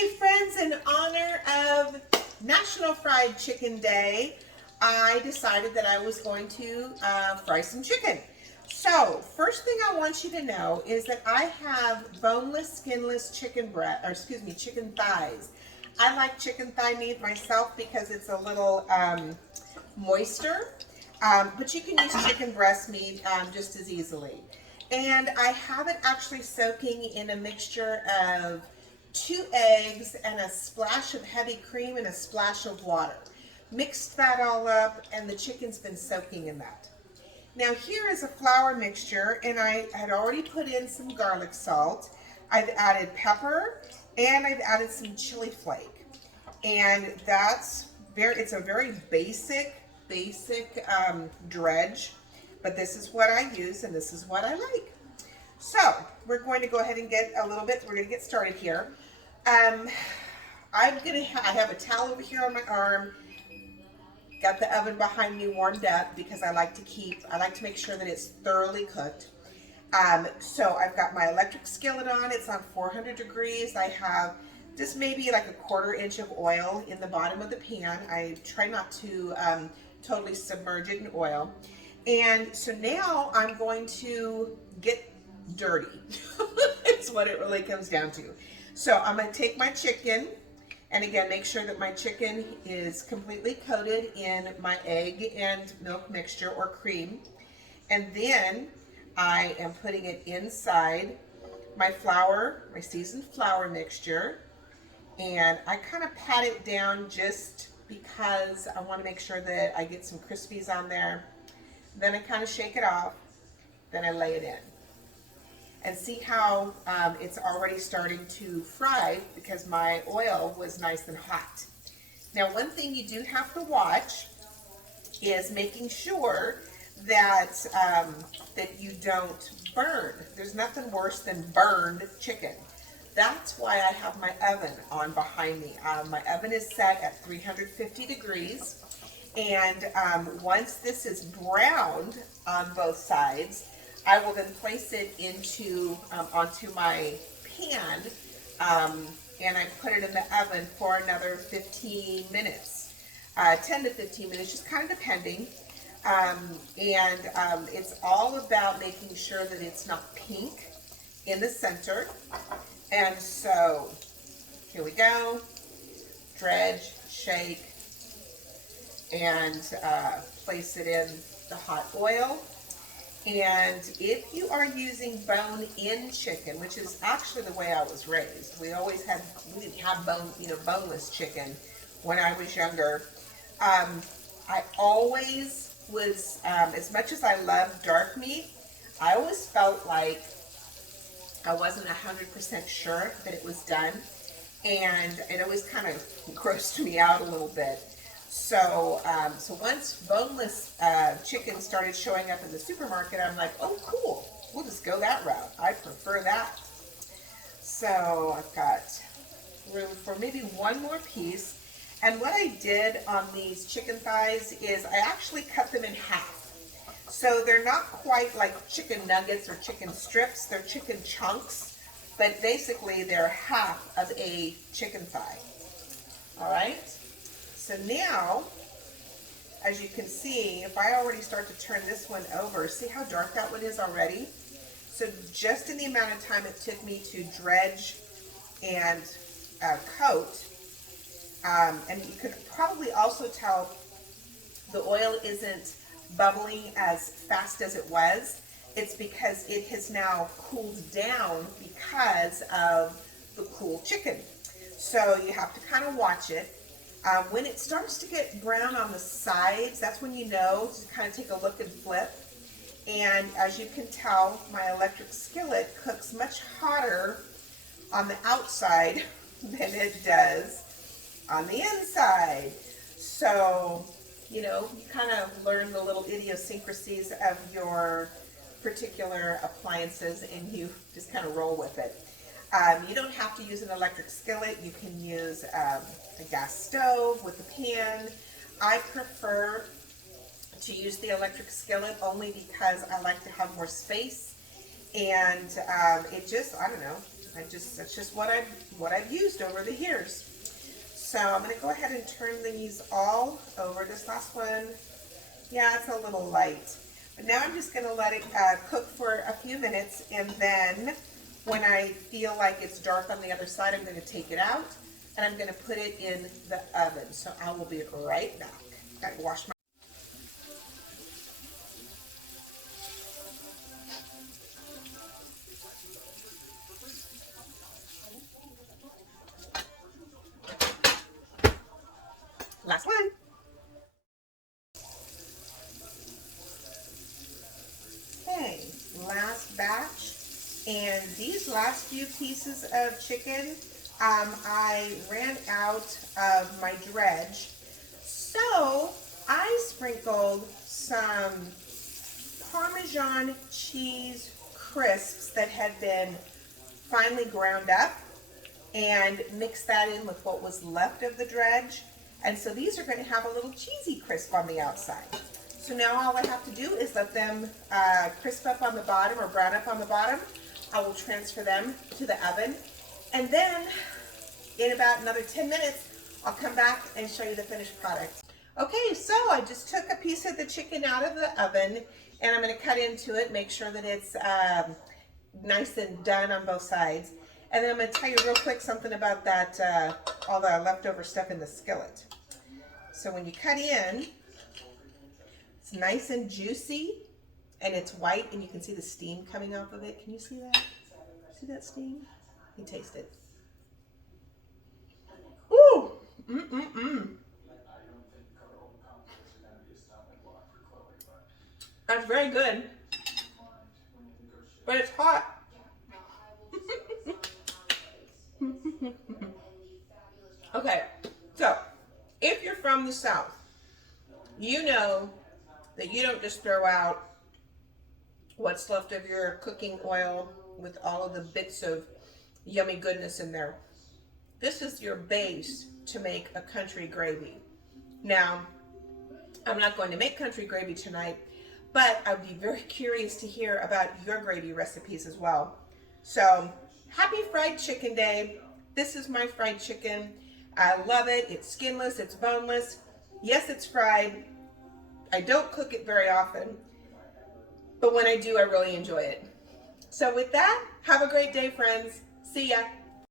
Hey friends, in honor of National Fried Chicken Day, I decided that I was going to fry some chicken. So, first thing I want you to know is that I have boneless, skinless chicken breast, or excuse me, chicken thighs. I like chicken thigh meat myself because it's a little moister, but you can use chicken breast meat just as easily. And I have it actually soaking in a mixture of 2 eggs and a splash of heavy cream and a splash of water. Mixed that all up, and the chicken's been soaking in that. Now here is a flour mixture, and I had already put in some garlic salt. I've added pepper, and I've added some chili flake. And it's a very basic dredge, but this is what I use, and this is what I like. So we're going to go ahead and we're going to get started here. Um, I have a towel over here on my arm. Got the oven behind me warmed up because I like to make sure that it's thoroughly cooked. So I've got my electric skillet on. It's on 400 degrees. I have just maybe like a 1/4 inch of oil in the bottom of the pan. I try not to totally submerge it in oil. And so now I'm going to get dirty. It's what it really comes down to. So I'm going to take my chicken, and again, make sure that my chicken is completely coated in my egg and milk mixture or cream. And then I am putting it inside my seasoned flour mixture. And I kind of pat it down just because I want to make sure that I get some crispies on there. Then I kind of shake it off. Then I lay it in. And see how it's already starting to fry because my oil was nice and hot. Now, one thing you do have to watch is making sure that that you don't burn. There's nothing worse than burned chicken. That's why I have my oven on behind me. My oven is set at 350 degrees. And once this is browned on both sides, I will then place it onto my pan, and I put it in the oven for another 15 minutes, 10 to 15 minutes, just kind of depending. It's all about making sure that it's not pink in the center. And so here we go, dredge, shake, and place it in the hot oil. And if you are using bone-in chicken, which is actually the way I was raised, we didn't have boneless chicken when I was younger. I always was, as much as I love dark meat, I always felt like I wasn't 100% sure that it was done, and it always kind of grossed me out a little bit. So once boneless chicken started showing up in the supermarket, I'm like, oh, cool. We'll just go that route. I prefer that. So I've got room for maybe one more piece. And what I did on these chicken thighs is I actually cut them in half. So they're not quite like chicken nuggets or chicken strips. They're chicken chunks. But basically, they're half of a chicken thigh. All right? So now, as you can see, if I already start to turn this one over, see how dark that one is already? So just in the amount of time it took me to dredge and coat, and you could probably also tell the oil isn't bubbling as fast as it was. It's because it has now cooled down because of the cool chicken. So you have to kind of watch it. When it starts to get brown on the sides, that's when you know to kind of take a look and flip. And as you can tell, my electric skillet cooks much hotter on the outside than it does on the inside. So, you kind of learn the little idiosyncrasies of your particular appliances, and you just kind of roll with it. You don't have to use an electric skillet. You can use a gas stove with a pan. I prefer to use the electric skillet only because I like to have more space, and it just, I don't know, That's just what I've used over the years. So I'm going to go ahead and turn these all over. This last one, yeah, it's a little light. But now I'm just going to let it cook for a few minutes, and then when I feel like it's dark on the other side, I'm going to take it out and I'm going to put it in the oven. So I will be right back. Got to wash my last one. Okay, last batch. And these last few pieces of chicken, I ran out of my dredge. So I sprinkled some Parmesan cheese crisps that had been finely ground up and mixed that in with what was left of the dredge. And so these are going to have a little cheesy crisp on the outside. So now all I have to do is let them crisp up on the bottom or brown up on the bottom. I will transfer them to the oven. And then in about another 10 minutes, I'll come back and show you the finished product. Okay, so I just took a piece of the chicken out of the oven and I'm going to cut into it, make sure that it's nice and done on both sides. And then I'm going to tell you real quick something about that, all the leftover stuff in the skillet. So when you cut in, it's nice and juicy and it's white and you can see the steam coming off of it. Can you see that? See that steam? You taste it. Ooh! That's very good. But it's hot. Okay, so if you're from the South, you know that you don't just throw out what's left of your cooking oil with all of the bits of yummy goodness in there. This is your base to make a country gravy. Now, I'm not going to make country gravy tonight, but I'd be very curious to hear about your gravy recipes as well. So, happy Fried Chicken Day. This is my fried chicken. I love it. It's skinless, it's boneless. Yes, it's fried. I don't cook it very often, but when I do, I really enjoy it. So with that, have a great day, friends. See ya.